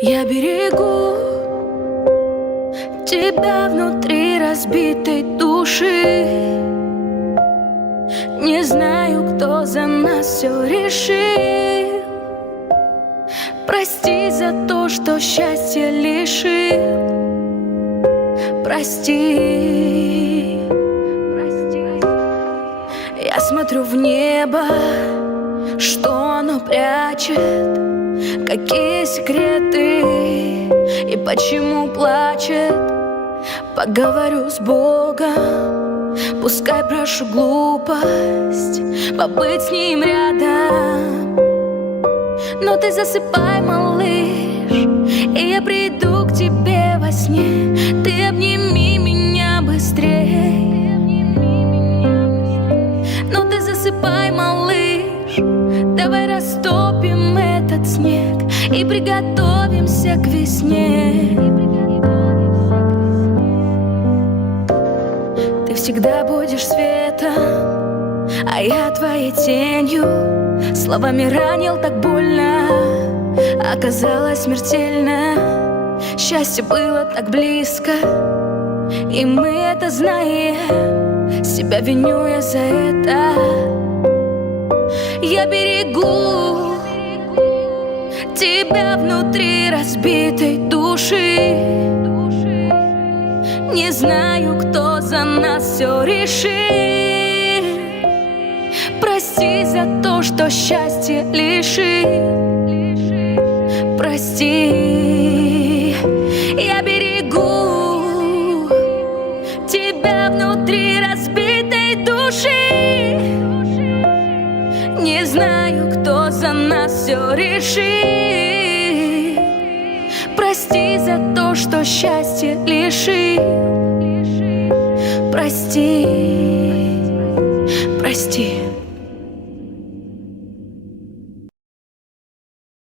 Я берегу тебя внутри разбитой души. Не знаю, кто за нас все решил. Прости за то, что счастье лишил. Прости, прости. Я смотрю в небо, что оно прячет, какие секреты и почему плачет. Поговорю с Богом, пускай прошу глупость побыть с ним рядом. Но ты засыпай, малыш, и я приду к тебе во сне. Ты обними меня быстрее. Но ты засыпай, малыш, давай растопим этот снег и приготовимся к весне. Ты всегда будешь светом, а я твоей тенью. Словами ранил так больно, оказалось смертельно. Счастье было так близко, и мы это знаем. Себя виню я за это. Я берегу тебя внутри разбитой души. Не знаю, кто за нас все решил. Прости за то, что счастье лишил. Прости, я берегу тебя внутри разбитой души. Не знаю, кто за нас все решил. Прости за то, что счастье лишил. Прости, прости.